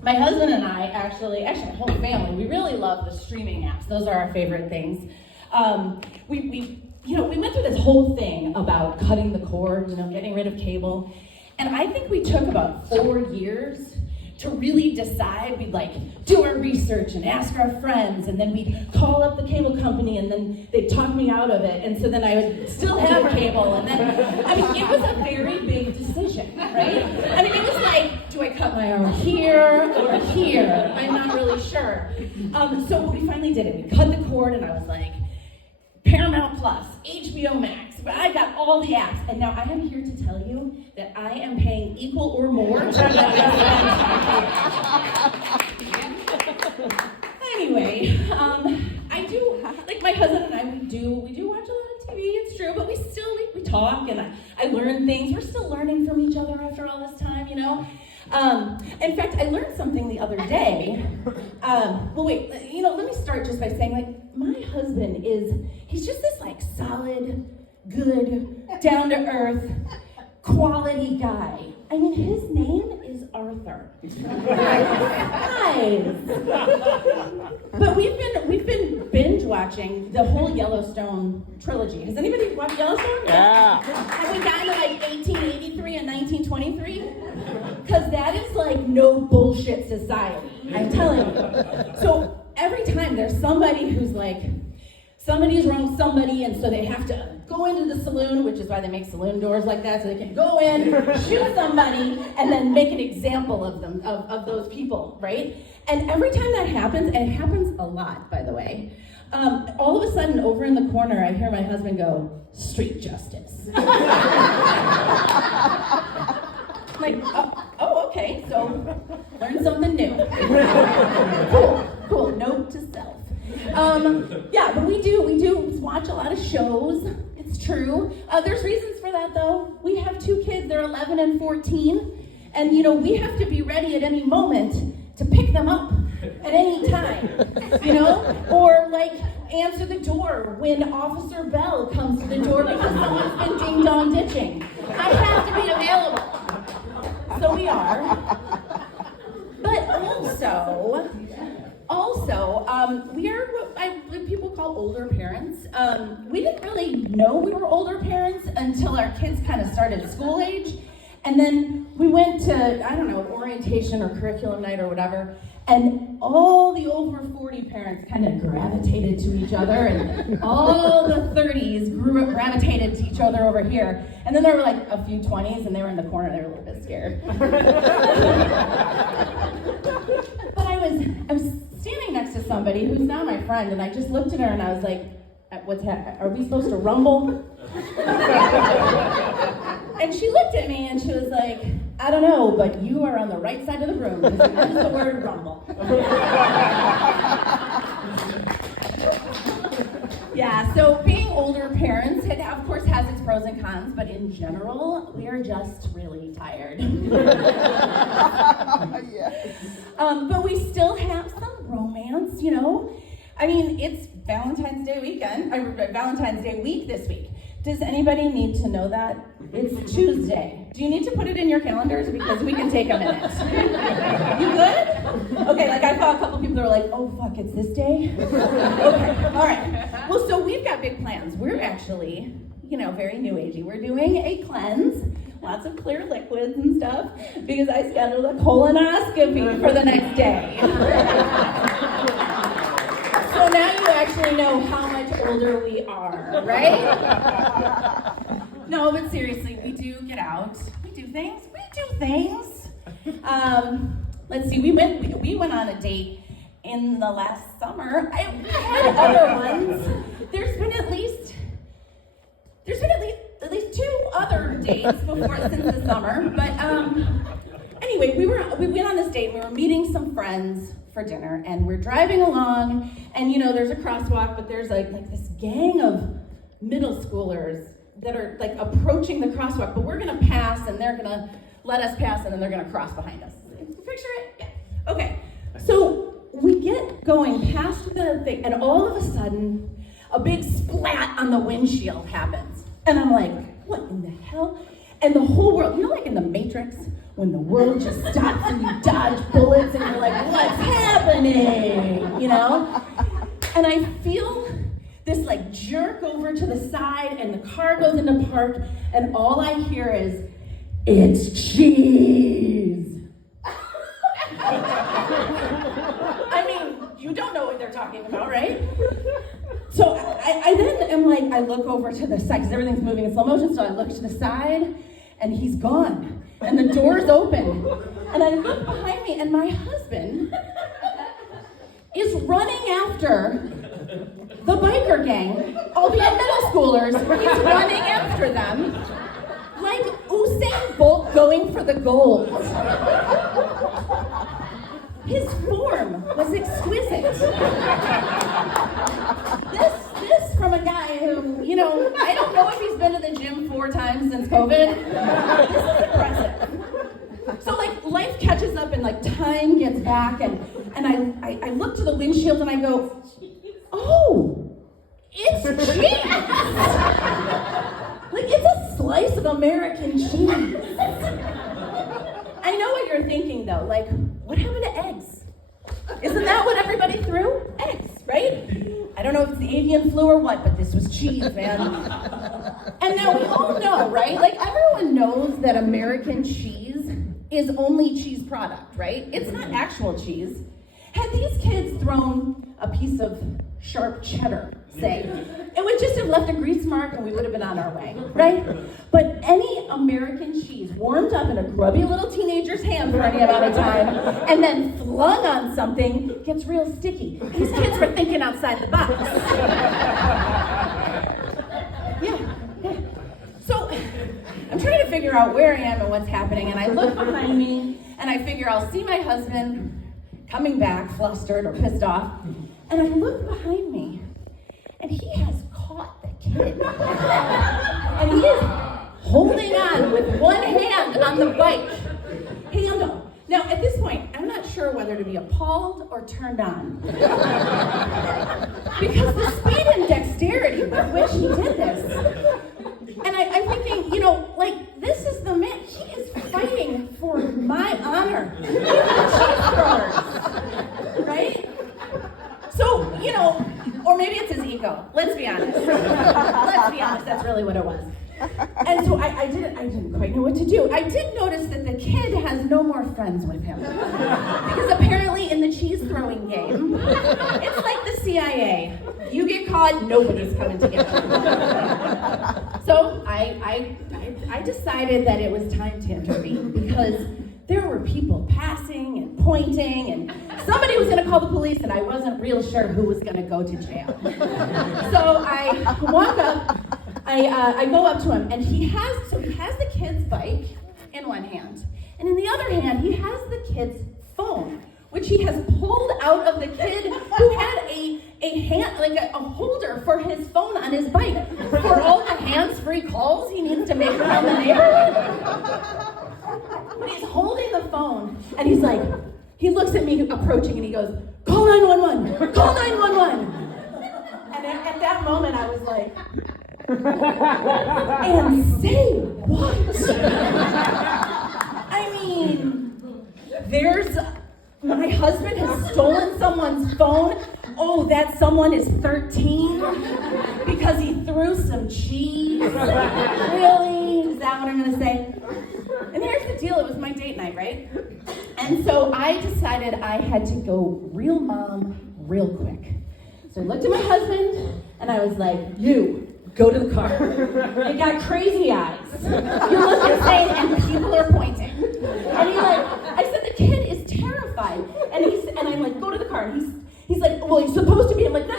My husband and I actually my whole family, we really love the streaming apps. Those are our favorite things. We went through this whole thing about cutting the cord, getting rid of cable. And I think we took about 4 years to really decide. We'd do our research and ask our friends, and then we'd call up the cable company, and then they'd talk me out of it. And so then I would still have cable. And then, it was a very big decision, right? It was like, do I cut my arm here or here? I'm not really sure. So we finally did it. We cut the cord, and I was like, Paramount Plus, HBO Max. I got all the apps, and now I am here to tell you that I am paying equal or more to what Anyway, I do, my husband and I, we do watch a lot of TV, it's true, but we talk, and I learn things. We're still learning from each other after all this time, In fact, I learned something the other day. Let me start just by saying, my husband he's just this, solid, good, down-to-earth, quality guy. His name is Arthur. Guys. But we've been binge watching the whole Yellowstone trilogy. Has anybody watched Yellowstone? Yeah. Have we gotten to 1883 and 1923? Because that is no bullshit society. I'm telling you. So every time there's somebody who's somebody's wronged somebody, and so they have to go into the saloon, which is why they make saloon doors like that, so they can go in, shoot somebody, and then make an example of them, of those people, right? And every time that happens, and it happens a lot, by the way, all of a sudden, over in the corner, I hear my husband go, "Street justice." Okay, so learn something new. Cool, note to self. But we do watch a lot of shows. It's true. There's reasons for that, though. We have 2 kids. They're 11 and 14. And, we have to be ready at any moment to pick them up at any time, Or, answer the door when Officer Bell comes to the door because someone's been ding-dong ditching. I have to be available. So we are. But also, we are what people call older parents. We didn't really know we were older parents until our kids kind of started school age. And then we went to, orientation or curriculum night or whatever, and all the over 40 parents kind of gravitated to each other, and all the 30s gravitated to each other over here. And then there were a few 20s, and they were in the corner, they were a little bit scared. But I was standing next to somebody who's now my friend, and I just looked at her and I was like, are we supposed to rumble? And she looked at me and she was like, I don't know, but you are on the right side of the room because you used the word rumble. Yeah, so being older parents, it of course has its pros and cons, but in general, we are just really tired. Yes. But we still have some romance, it's Valentine's Day weekend, Valentine's Day week this week. Does anybody need to know that? It's Tuesday. Do you need to put it in your calendars? Because we can take a minute. You good? Okay, I saw a couple people that were like, oh fuck, it's this day? Okay, all right. Well, so we've got big plans. We're actually, very new agey. We're doing a cleanse, lots of clear liquids and stuff, because I scheduled a colonoscopy for the next day. So now you actually know how much older we are, right? No, but seriously, we do get out. We do things. Let's see, we went on a date in the last summer. I had other ones. There's been at least 2 other dates since the summer. But anyway, we went on this date. We were meeting some friends for dinner, and we're driving along, and there's a crosswalk, but there's like this gang of middle schoolers that are approaching the crosswalk, but we're gonna pass, and they're gonna let us pass, and then they're gonna cross behind us. Picture it? Yeah. Okay. So we get going past the thing, and all of a sudden, a big splat on the windshield happens, and I'm like, what in the hell? And the whole world, in the Matrix, when the world just stops and you dodge bullets and you're like, what's happening? You know? And I feel this like jerk over to the side and the car goes into park and all I hear is, it's cheese. I mean, you don't know what they're talking about, right? So I then am like, I look over to the side because everything's moving in slow motion, so I look to the side and he's gone. And the door's open. And I look behind me and my husband is running after the biker gang, albeit middle schoolers. He's running after them like Usain Bolt going for the gold. His form was exquisite. This from a guy who, you know, I don't know if he's been to the gym 4 times since COVID. This is impressive. So like life catches up and like time gets back and I look to the windshield and I go, oh, it's cheese. Like it's a slice of American cheese. I know what you're thinking though, like, what happened to eggs? Isn't that what everybody threw? Eggs, right? I don't know if it's the avian flu or what, but this was cheese, man. And now we all know, right? Like everyone knows that American cheese is only cheese product, right? It's not actual cheese. Had these kids thrown a piece of sharp cheddar, say, it would just have left a grease mark and we would have been on our way, right? But any American cheese warmed up in a grubby little teenager's hand for any amount of time and then flung on something gets real sticky. These kids were thinking outside the box. Yeah. So I'm trying to figure out where I am and what's happening, and I look behind me and I figure I'll see my husband coming back flustered or pissed off, and I look behind me and he has caught the kid. And he is holding on with one hand on the bike. Handle. Now, at this point, I'm not sure whether to be appalled or turned on. Because the speed and dexterity with which he did this. And I'm thinking, you know, like, this is the man. He is fighting for my honor. Right? So, you know, or maybe it's his ego. Let's be honest. Let's be honest, that's really what it was. And so I didn't quite know what to do. I did notice that the kid has no more friends with him. Because apparently in the cheese throwing game, it's like the CIA. You get caught, nobody's coming to get you. So I decided that it was time to intervene because there were people passing and pointing and somebody was gonna call the police and I wasn't real sure who was gonna go to jail. So I walk up, I go up to him and he has the kid's bike in one hand and in the other hand he has the kid's phone, which he has pulled out of the kid who had a hand, like a holder for his phone on his bike for all the hands-free calls he needs to make around the neighborhood. But he's holding the phone and he's like, he looks at me approaching and he goes, call 911, call 911. And at that moment I was like, and say what? I mean, my husband has stolen someone's phone. Oh, that someone is 13 because he threw some cheese. Really? Is that what I'm gonna say? And here's the deal, it was my date night, right? And so I decided I had to go real mom real quick. So I looked at my husband and I was like, you, go to the car. You got crazy eyes. You look insane and people are pointing. And I said, the kid is terrified. And I'm like, go to the car. And he's like, well, he's supposed to be. I'm like, no.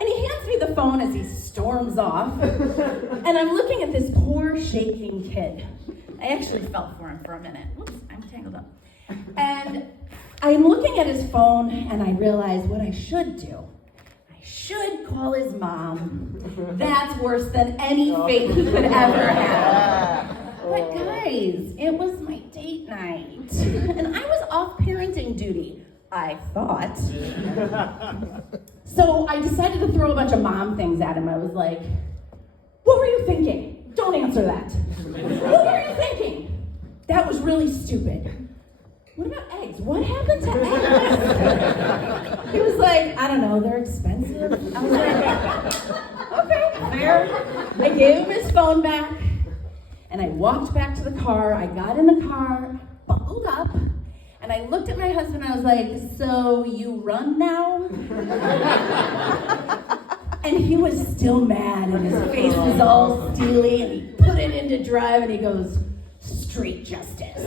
And he hands me the phone as he storms off. And I'm looking at this poor shaking kid. I actually felt for him for a minute. Whoops, I'm tangled up. And I'm looking at his phone and I realize what I should do. I should call his mom. That's worse than any fate he could ever have. But guys, it was my date night. And I was off parenting duty. I thought. So I decided to throw a bunch of mom things at him. I was like, what were you thinking? Don't answer that. What were you thinking? That was really stupid. What about eggs? What happened to eggs? He was like, I don't know, they're expensive. I was like, okay, fair. I gave him his phone back, and I walked back to the car. I got in the car, buckled up, and I looked at my husband and I was like, so you run now? And he was still mad, and his face was all steely, and he put it into drive, and he goes, street justice.